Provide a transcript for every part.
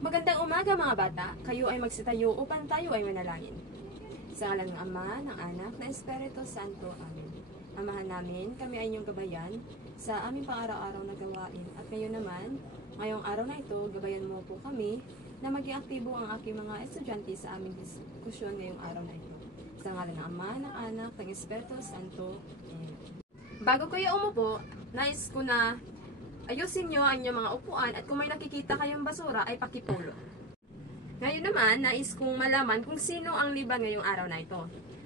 Magandang umaga mga bata, kayo ay magsitayo upang tayo ay manalangin. Sa ngalan ng Ama, ng Anak, ng Espiritu Santo. Amen. Amahan namin, kami ay inyong gabayan sa aming pang-araw-araw na gawain. At ngayon naman, ngayong araw na ito, gabayan mo po kami na maging aktibo ang aking mga estudyante sa aming diskusyon ngayong araw na ito. Sa ngalan ng Ama, ng Anak, ng Espiritu Santo. Amen. Bago kayo umupo, nais ko na ayusin nyo ang inyong mga upuan at kung may nakikita kayong basura ay pakipulot. Ngayon naman, nais kong malaman kung sino ang liban ngayong araw na ito.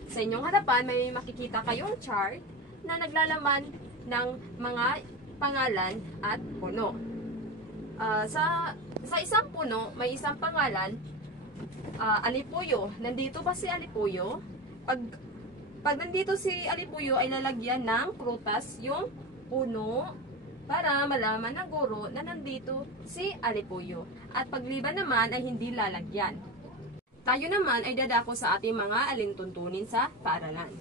Sa inyong harapan, may makikita kayong chart na naglalaman ng mga pangalan at puno. Sa isang puno, may isang pangalan, Alipuyo. Nandito ba si Alipuyo? Pag nandito si Alipuyo, ay lalagyan ng prutas yung puno para malaman ng guro na nandito si Alipuyo. At pagliban naman ay hindi lalagyan. Tayo naman ay dadako sa ating mga alintuntunin sa paaralan.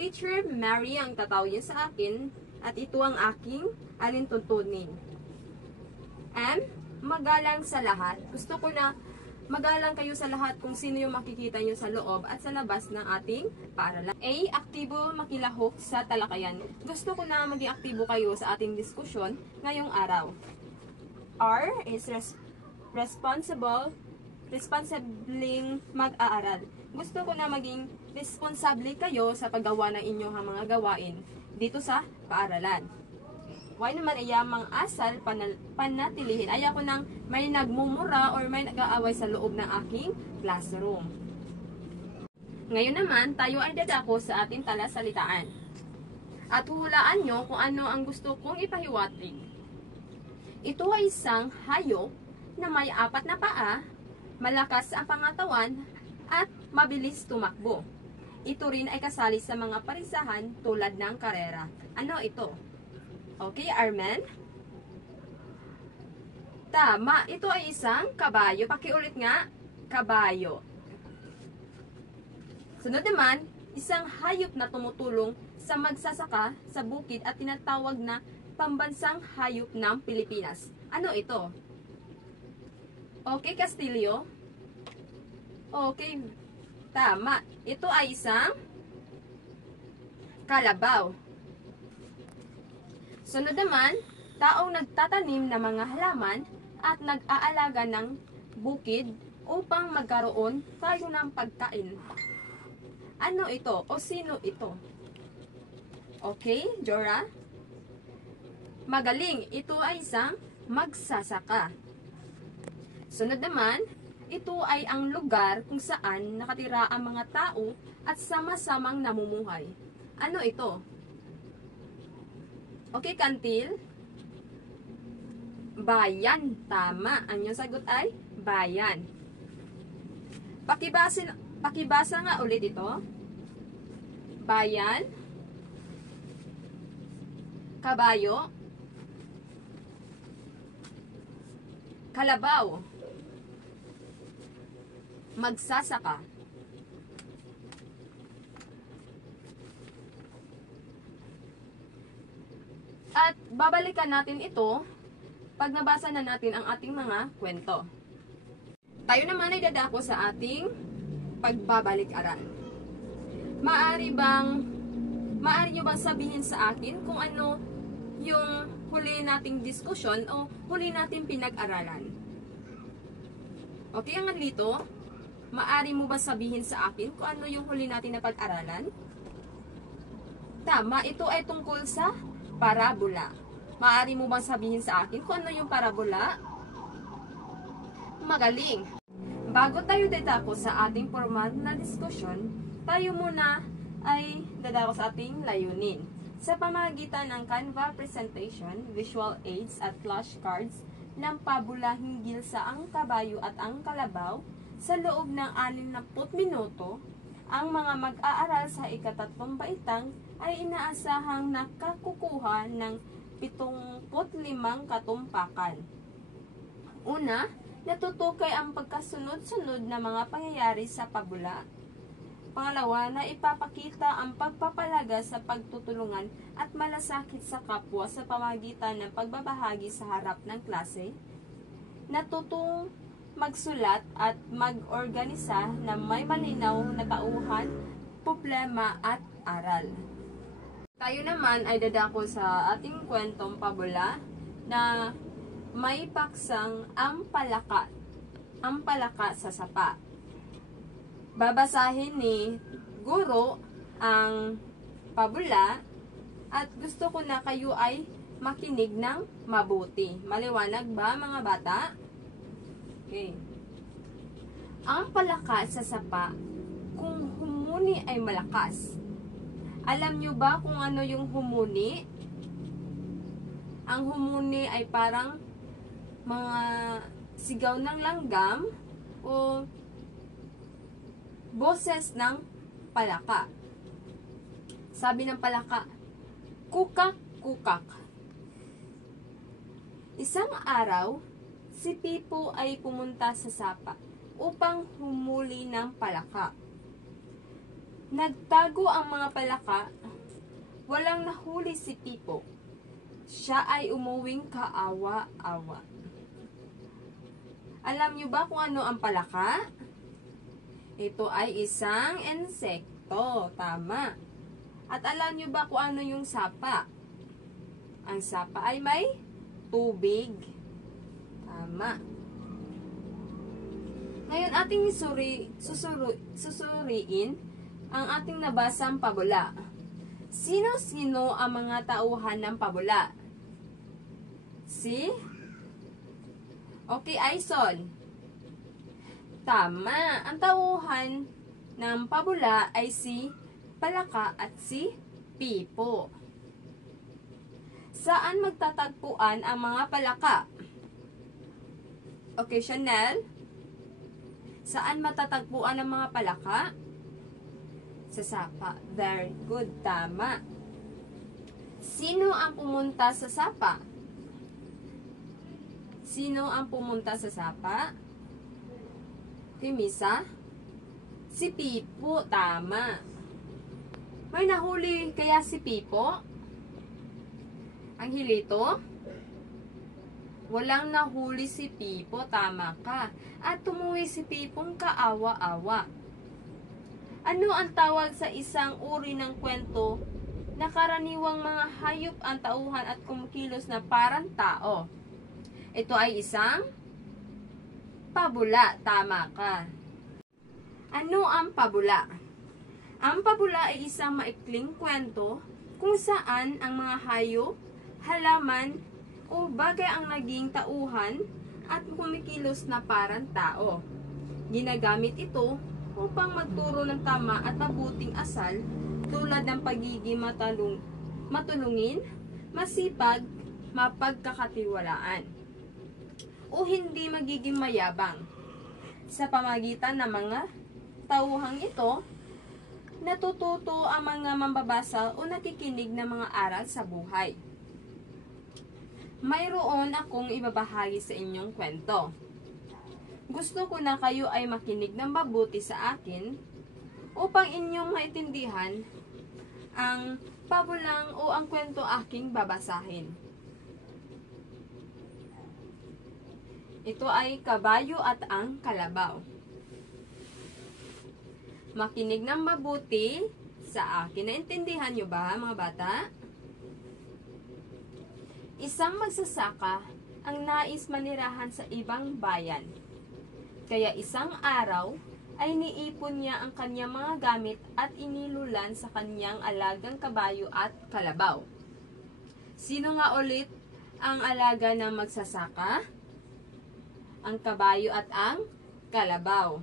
Teacher Mary ang tatawagin sa akin at ito ang aking alintuntunin. M. Magalang sa lahat. Gusto ko na magalang kayo sa lahat kung sino yung makikita nyo sa loob at sa labas ng ating paaralan. A. Aktibo makilahok sa talakayan. Gusto ko na maging aktibo kayo sa ating diskusyon ngayong araw. R. Is responsibleng mag-aaral. Gusto ko na maging responsable kayo sa paggawa ng inyong mga gawain dito sa paaralan. Y naman ay yamang asal panatilihin. Ayoko nang may nagmumura or may nag-aaway sa loob ng aking classroom. Ngayon naman, tayo ay dadako sa ating talasalitaan. At huhulaan nyo kung ano ang gusto kong ipahiwatig. Ito ay isang hayop na may 4 na paa, malakas ang pangatawan, at mabilis tumakbo. Ito rin ay kasali sa mga parisahan tulad ng karera. Ano ito? Okay, Armen? Tama, ito ay isang kabayo. Pakiulit nga, kabayo. Sunod naman, isang hayop na tumutulong sa magsasaka sa bukid at tinatawag na pambansang hayop ng Pilipinas. Ano ito? Okay, Castillo? Okay, tama. Ito ay isang kalabaw. Sunod naman, taong nagtatanim ng mga halaman at nag-aalaga ng bukid upang magkaroon tayo ng pagkain. Ano ito o sino ito? Okay, Jora? Magaling, ito ay isang magsasaka. Sunod naman, ito ay ang lugar kung saan nakatira ang mga tao at sama-samang namumuhay. Ano ito? Okay, Kantil? Bayan. Tama. Ang iyong sagot ay bayan. Pakibasa nga ulit ito. Bayan. Kabayo. Kalabaw. Magsasaka. At babalikan natin ito pag nabasa na natin ang ating mga kwento. Tayo naman ay dadako sa ating pagbabalik-aral. Maaari nyo bang sabihin sa akin kung ano yung huli nating diskusyon o huli nating pinag-aralan? Okay, ang dito, maaari mo ba sabihin sa akin kung ano yung huli natin na pag-aralan? Tama, ito ay tungkol sa parabola. Maaari mo bang sabihin sa akin kung ano yung parabola? Magaling! Bago tayo dadako sa ating formal na diskusyon, tayo muna ay dadako sa ating layunin. Sa pamamagitan ng Canva presentation, visual aids at flashcards ng pabula hinggil sa ang kabayo at ang kalabaw, sa loob ng 60 minuto, ang mga mag-aaral sa ika-3 baitang ay inaasahang nakakukuha ng 75 katumpakan. Una, natutukay ang pagkasunod-sunod na mga pangyayari sa pabula. Pangalawa, na ipapakita ang pagpapalaga sa pagtutulungan at malasakit sa kapwa sa pamagitan ng pagbabahagi sa harap ng klase. Natutong magsulat at mag-organisa na may malinaw na tauhan, problema at aral. Tayo naman ay dadako sa ating kwentong pabula na may paksang ang palaka sa sapa. Babasahin ni guro ang pabula at gusto ko na kayo ay makinig ng mabuti. Maliwanag ba mga bata? Okay. Ang palaka sa sapa, kung humuni ay malakas. Alam nyo ba kung ano yung humuni? Ang humuni ay parang mga sigaw ng langgam o boses ng palaka. Sabi ng palaka, kukak, kukak. Isang araw, si Pipo ay pumunta sa sapa upang humuli ng palaka. Nagtago ang mga palaka, walang nahuli si Pipo. Siya ay umuwing kaawa-awa. Alam niyo ba kung ano ang palaka? Ito ay isang insekto. Tama. At alam nyo ba kung ano yung sapa? Ang sapa ay may tubig. Tama. Ngayon ating susuriin ang ating nabasang pabula. Sino-sino ang mga tauhan ng pabula? Okay, Aison. Tama. Ang tauhan ng pabula ay si Palaka at si Pipo. Saan magtatagpuan ang mga palaka? Okay, Chanel. Saan matatagpuan ang mga palaka? Sa sapa. Very good. Tama. Sino ang pumunta sa sapa? Sino ang pumunta sa sapa? Timisa? Si Pipo. Tama. May nahuli kaya si Pipo? Ang hilito? Walang nahuli si Pipo. Tama ka. At tumuwi si Pipong kaawa-awa. Ano ang tawag sa isang uri ng kwento na karaniwang mga hayop ang tauhan at kumikilos na parang tao? Ito ay isang pabula. Tama ka. Ano ang pabula? Ang pabula ay isang maikling kwento kung saan ang mga hayop, halaman, o bagay ang naging tauhan at kumikilos na parang tao. Ginagamit ito upang magturo ng tama at mabuting asal tulad ng pagiging matulungin, masipag, mapagkakatiwalaan, o hindi magiging mayabang. Sa pamagitan ng mga tauhang ito, natututo ang mga mambabasa o nakikinig ng mga aral sa buhay. Mayroon akong ibabahagi sa inyong kwento. Gusto ko na kayo ay makinig ng mabuti sa akin upang inyong maintindihan ang pabulang o ang kwento aking babasahin. Ito ay Kabayo at ang Kalabaw. Makinig ng mabuti sa akin. Naintindihan nyo ba, mga bata? Isang magsasaka ang nais manirahan sa ibang bayan. Kaya isang araw ay niipon niya ang kanyang mga gamit at inilulan sa kanyang alagang kabayo at kalabaw. Sino nga ulit ang alaga ng magsasaka? Ang kabayo at ang kalabaw.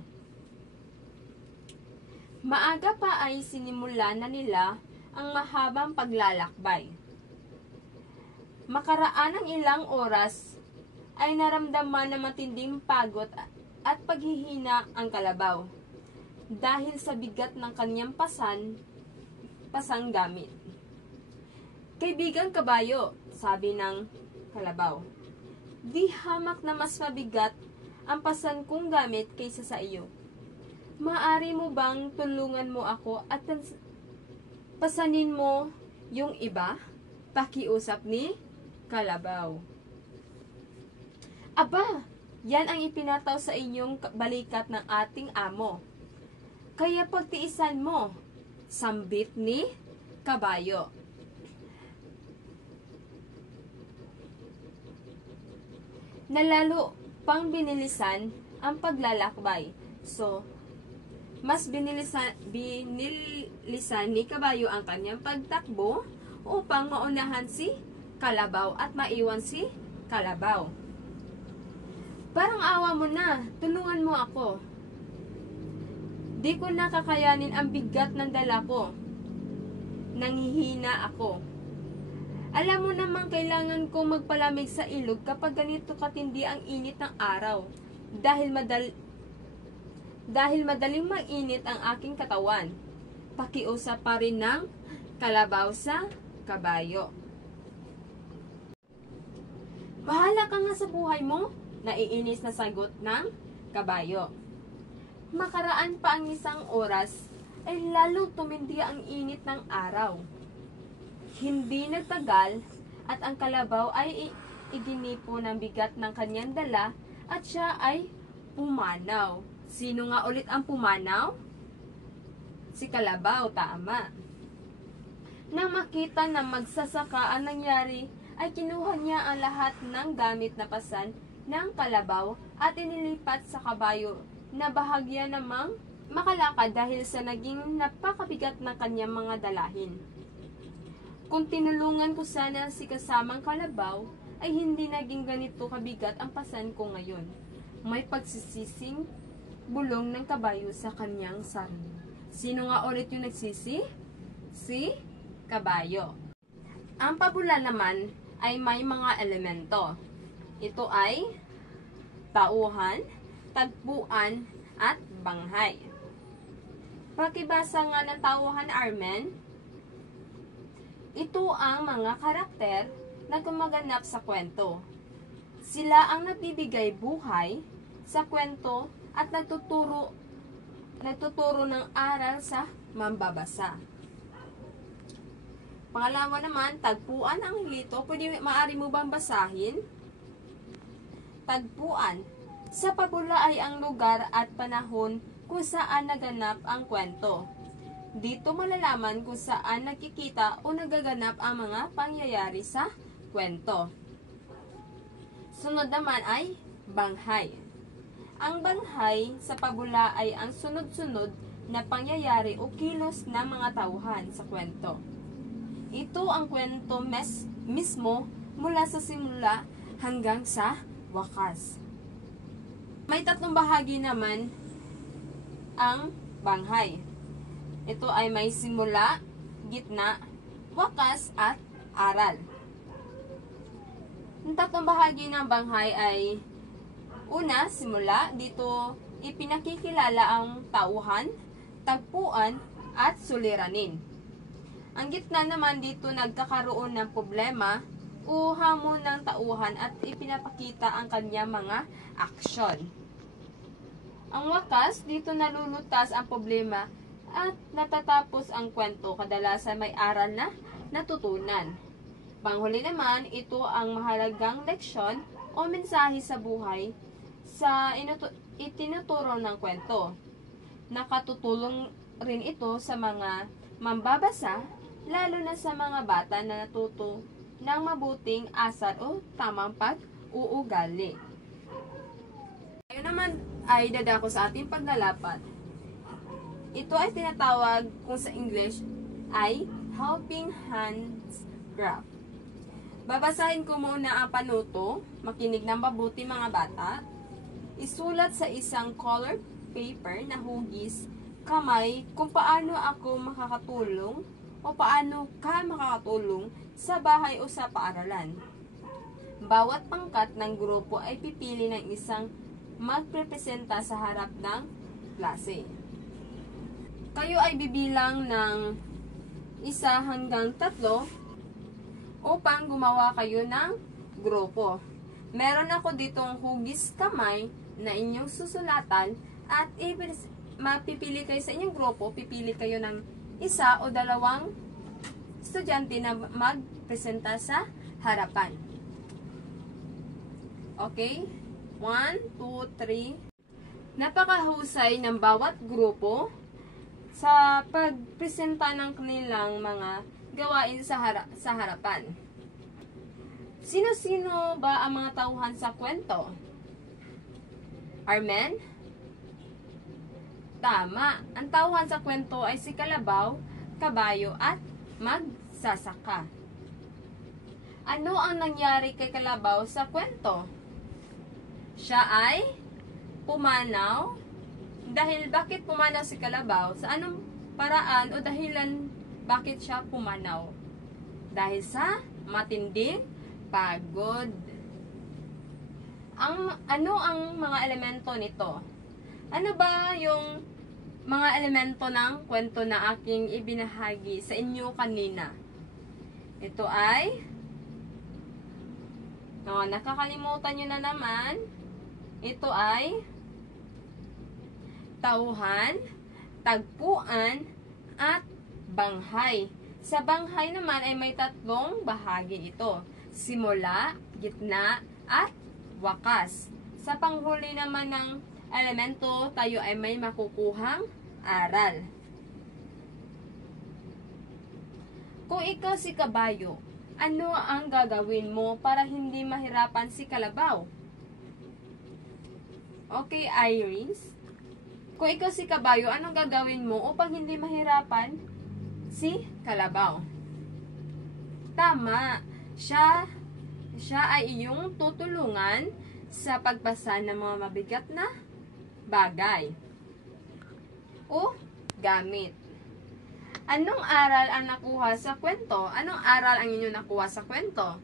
Maaga pa ay sinimulan na nila ang mahabang paglalakbay. Makaraan ng ilang oras ay naramdaman na matinding pagod at paghihina ang kalabaw dahil sa bigat ng kanyang pasang gamit. Kaibigang kabayo, sabi ng kalabaw, di hamak na mas mabigat ang pasan kong gamit kaysa sa iyo. Maaari mo bang tulungan mo ako at pasanin mo yung iba? Pakiusap ni Kalabaw. Aba, yan ang ipinataw sa inyong balikat ng ating amo. Kaya pagtiisan mo, sambit ni Kabayo. Nalalo pang binilisan ang paglalakbay. So, mas binilisan ni Kabayo ang kanyang pagtakbo upang maunahan si Kalabaw at maiwan si Kalabaw. Parang awa mo na, tulungan mo ako. Di ko nakakayanin ang bigat ng dala ko. Nanghihina ako. Alam mo namang kailangan kong magpalamig sa ilog kapag ganito katindi ang init ng araw. Dahil madaling mag-init ang aking katawan. Pakiusap pa rin ng Kalabaw sa Kabayo. Bahala ka nga sa buhay mo, naiinis na sagot ng Kabayo. Makaraan pa ang isang oras, ay lalo tumindi ang init ng araw. Hindi nagtagal at ang Kalabaw ay iginipo ng bigat ng kanyang dala at siya ay pumanaw. Sino nga ulit ang pumanaw? Si Kalabaw, tama. Nang makita na magsasaka ang nangyari, ay kinuha niya ang lahat ng gamit na pasan ng Kalabaw at inilipat sa kabayo na bahagya namang makalakad dahil sa naging napakabigat ng kanyang mga dalahin. Kung tinulungan ko sana si kasamang Kalabaw, ay hindi naging ganito kabigat ang pasan ko ngayon. May pagsisising bulong ng kabayo sa kanyang sarili. Sino nga ulit yung nagsisi? Si Kabayo. Ang pabula naman ay may mga elemento. Ito ay tauhan, tagpuan, at banghay. Pakibasa nga ng tauhan, Armen. Ito ang mga karakter na gumaganap sa kwento. Sila ang nagbibigay buhay sa kwento at nagtuturo ng aral sa mambabasa. Pangalawa naman, tagpuan ang hilito. Maaari mo bang basahin? Tagpuan. Sa pabula ay ang lugar at panahon kung saan naganap ang kwento. Dito malalaman kung saan nakikita o nagaganap ang mga pangyayari sa kwento. Sunod naman ay banghay. Ang banghay sa pabula ay ang sunod-sunod na pangyayari o kilos ng mga tauhan sa kwento. Ito ang kwento mismo mula sa simula hanggang sa wakas. May tatlong bahagi naman ang banghay. Ito ay may simula, gitna, wakas, at aral. Ang tatlong bahagi ng banghay ay una, simula. Dito ipinakikilala ang tauhan, tagpuan, at suliranin. Ang gitna naman dito nagkakaroon ng problema o hamon ng tauhan at ipinapakita ang kanyang mga aksyon. Ang wakas, dito nalulutas ang problema at natatapos ang kwento, kadalasan may aral na natutunan. Panghuli naman, ito ang mahalagang leksyon o mensahe sa buhay sa itinuturo ng kwento. Nakatutulong rin ito sa mga mambabasa, lalo na sa mga bata na natuto ng mabuting asal o tamang pag-uugali. Ngayon naman ay dadako sa ating paglalapat. Ito ay tinatawag kung sa English ay helping hands graph. Babasahin ko muna ang panuto, makinig ng mabuti mga bata. Isulat sa isang colored paper na hugis kamay kung paano ako makakatulong o paano ka makakatulong sa bahay o sa paaralan. Bawat pangkat ng grupo ay pipili ng isang magprepresenta sa harap ng klase. Kayo ay bibilang ng 1 hanggang 3 upang gumawa kayo ng grupo. Meron ako ditong hugis kamay na inyong susulatan at mapipili kayo sa inyong grupo, pipili kayo ng isa o dalawang estudyante na magpresenta sa harapan. Okay? 1, 2, 3. Napakahusay ng bawat grupo sa pagpresenta ng kanilang mga gawain sa harapan. Sino-sino ba ang mga tauhan sa kwento? Armen? Tama. Ang tauhan sa kwento ay si Kalabaw, Kabayo at Magsasaka. Ano ang nangyari kay Kalabaw sa kwento? Siya ay pumanaw. Dahil bakit pumanaw si Kalabaw? Sa anong paraan o dahilan bakit siya pumanaw? Dahil sa matinding pagod. Ano ang mga elemento nito? Ano ba yung mga elemento ng kwento na aking ibinahagi sa inyo kanina? Ito ay nakakalimutan nyo na naman. Ito ay tauhan, tagpuan, at banghay. Sa banghay naman ay may tatlong bahagi ito. Simula, gitna, at wakas. Sa panghuli naman ng elemento, tayo ay may makukuhang aral. Kung ikaw si Kabayo, ano ang gagawin mo para hindi mahirapan si Kalabaw? Okay, Iris. Kung ikaw si Kabayo, anong gagawin mo upang hindi mahirapan si Kalabaw? Tama. Siya ay iyong tutulungan sa pagbasa ng mga mabigat na bagay o gamit. Anong aral ang nakuha sa kwento? Anong aral ang inyong nakuha sa kwento?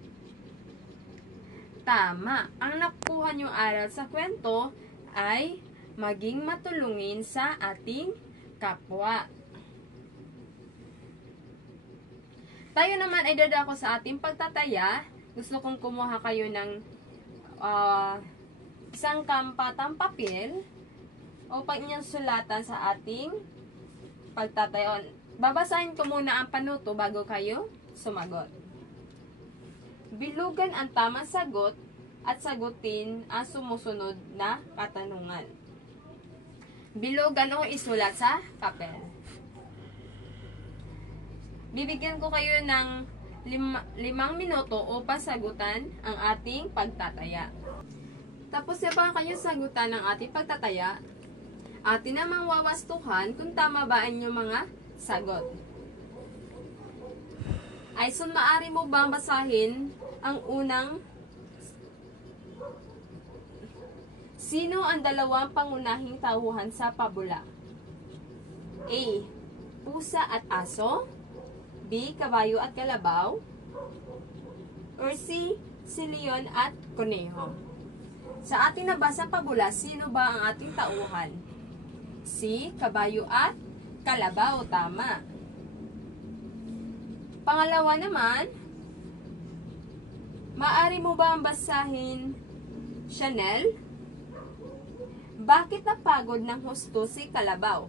Tama. Ang nakuha niyong aral sa kwento ay maging matulungin sa ating kapwa. Tayo naman ay dadako sa ating pagtataya. Gusto kong kumuha kayo ng isang kampatang papel upang inyong sulatan sa ating pagtataya. Babasahin ko muna ang panuto bago kayo sumagot. Bilugan ang tamang sagot at sagutin ang sumusunod na katanungan. Bilugan o isulat sa papel. Bibigyan ko kayo ng 5 minuto upang sagutan ang ating pagtataya. Tapos na kayo sagutan ng ating pagtataya, atin namang wawastuhan kung tama ba ang inyong mga sagot. Aison, maaari mo bang basahin ang unang? Sino ang dalawang pangunahing tauhan sa pabula? A. Pusa at aso. B. Kabayo at kalabaw. Or C. Si leon at kuneho. Sa ating nabasa pabula, sino ba ang ating tauhan? C. Kabayo at kalabaw. Tama. Pangalawa naman, maaari mo ba ang basahin, Chanel? Bakit napagod ng husto si Kalabaw?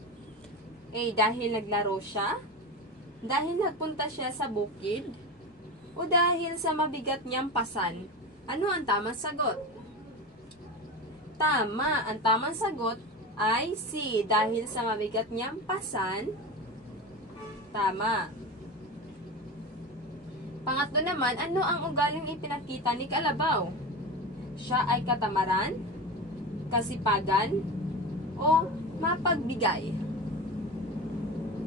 A. Dahil naglaro siya? Dahil nagpunta siya sa bukid? O dahil sa mabigat niyang pasan? Ano ang tamang sagot? Tama, ang tamang sagot ay C. Dahil sa mabigat niyang pasan. Tama. Pangatlo naman, ano ang ugaling ipinakita ni Kalabaw? Siya ay katamaran, kasipagan, o mapagbigay?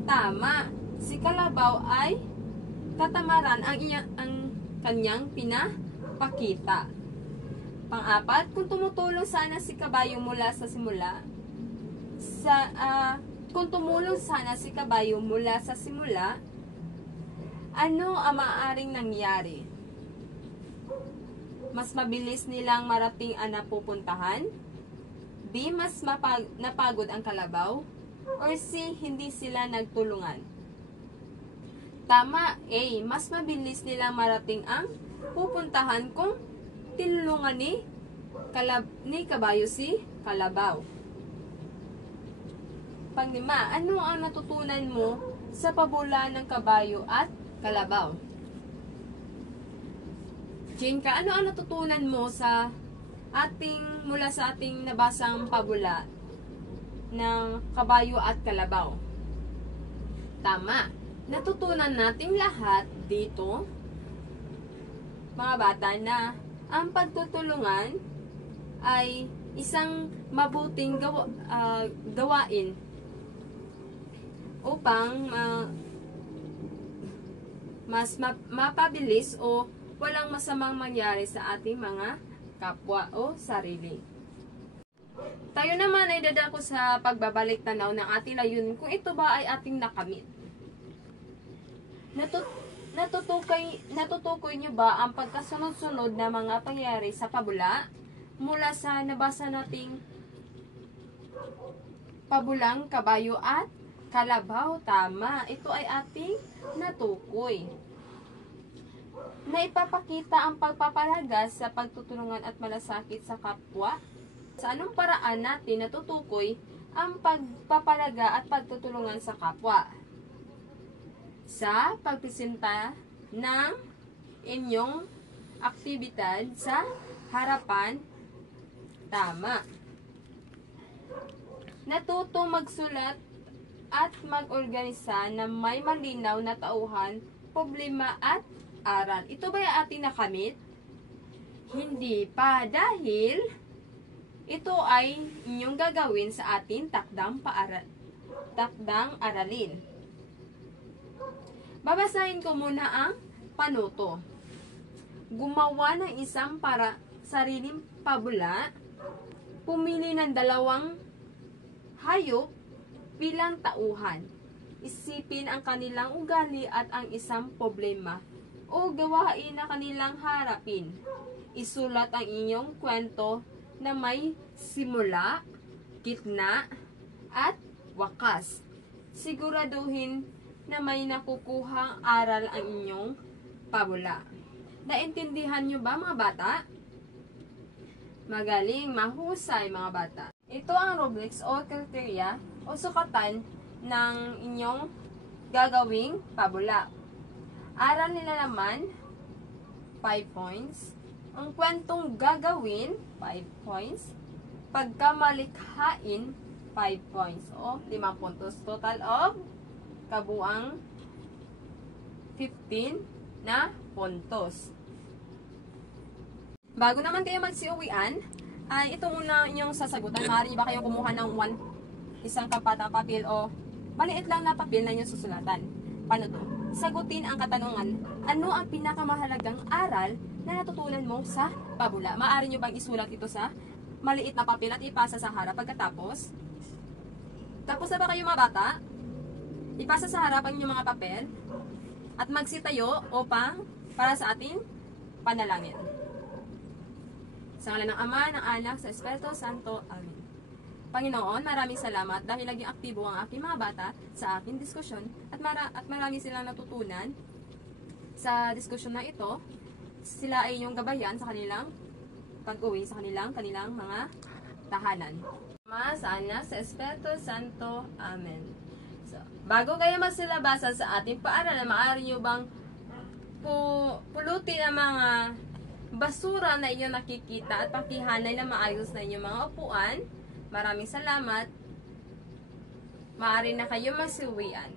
Tama. Si Kalabaw ay katamaran ang kanyang pinapakita. Pang-apat, kung tumutulong sana si Kabayo mula sa simula, ano ang maaaring nangyari? Mas mabilis nilang marating ang napupuntahan? B. Mas napagod ang Kalabaw? Or C. Hindi sila nagtulungan? Tama. A. Mas mabilis nilang marating ang pupuntahan kung tinulungan ni Kabayo si Kalabaw. Panglima, ano ang natutunan mo sa pabula ng kabayo at kalabaw? Jinka, ano ang natutunan mo mula sa ating nabasang pabula ng kabayo at kalabaw? Tama. Natutunan nating lahat dito, mga bata, na ang pagtutulungan ay isang mabuting gawain upang mas mapabilis o walang masamang mangyari sa ating mga kapwa o sarili. Tayo naman ay dadako sa pagbabalik tanaw ng ating layunin kung ito ba ay ating nakamit. Natutukoy nyo ba ang pagkasunod-sunod na mga pangyayari sa pabula mula sa nabasa nating pabulang kabayo at kalabaw? Tama, ito ay ating natukoy. Na ipapakita ang pagpapalaga sa pagtutulungan at malasakit sa kapwa. Sa anong paraan natin natutukoy ang pagpapalaga at pagtutulungan sa kapwa? Sa pagpresenta ng inyong aktibidad sa harapan. Tama. Natutong magsulat at mag-organisa na may malinaw na tauhan, problema at aral. Ito ba yung ating nakamit? Hindi pa, dahil ito ay inyong gagawin sa ating takdang aralin. Babasahin ko muna ang panuto. Gumawa ng isang sariling pabula. Pumili ng 2 hayop bilang tauhan. Isipin ang kanilang ugali at ang isang problema o gawain na kanilang harapin. Isulat ang inyong kwento na may simula, gitna, at wakas. Siguraduhin na may nakukuhang aral ang inyong pabula. Naintindihan nyo ba, mga bata? Magaling, mahusay, mga bata. Ito ang rubrics o criteria o sukatan ng inyong gagawing pabula. Aral nila naman, 5 points. Ang kwentong gagawin, 5 points. Pagkamalikhain, 5 points. O, 5 puntos. Total of kabuang 15 na puntos. Bago naman kayo magsiuwian, ay ito muna inyong sasagutan. Maaari ba kayo kumuha ng isang kapatang papel o maliit lang na papel na inyong susulatan? Paano to? Sagutin ang katanungan, ano ang pinakamahalagang aral na natutunan mo sa pabula? Maaari nyo bang isulat ito sa maliit na papel at ipasa sa harap pagkatapos? Tapos na ba kayo, mga bata? Ipasa sa harap ang inyong mga papel at magsitayo para sa ating panalangin. Sa ngalan ng Ama, ng Anak, sa Espiritu Santo. Amen. Panginoon, maraming salamat dahil naging aktibo ang aking mga bata sa aking diskusyon at marami silang natutunan sa diskusyon na ito. Sila ay inyong gabayan sa kanilang pag-uwi sa kanilang mga tahanan. Ama, sa Anak, sa Espiritu Santo. Amen. So, bago kayo magsilabasa sa ating paaralan, maaari nyo bang pulutin ang mga basura na inyong nakikita at pakihanay na maayos na inyong mga upuan. Maraming salamat. Maaari na kayo masiuwian.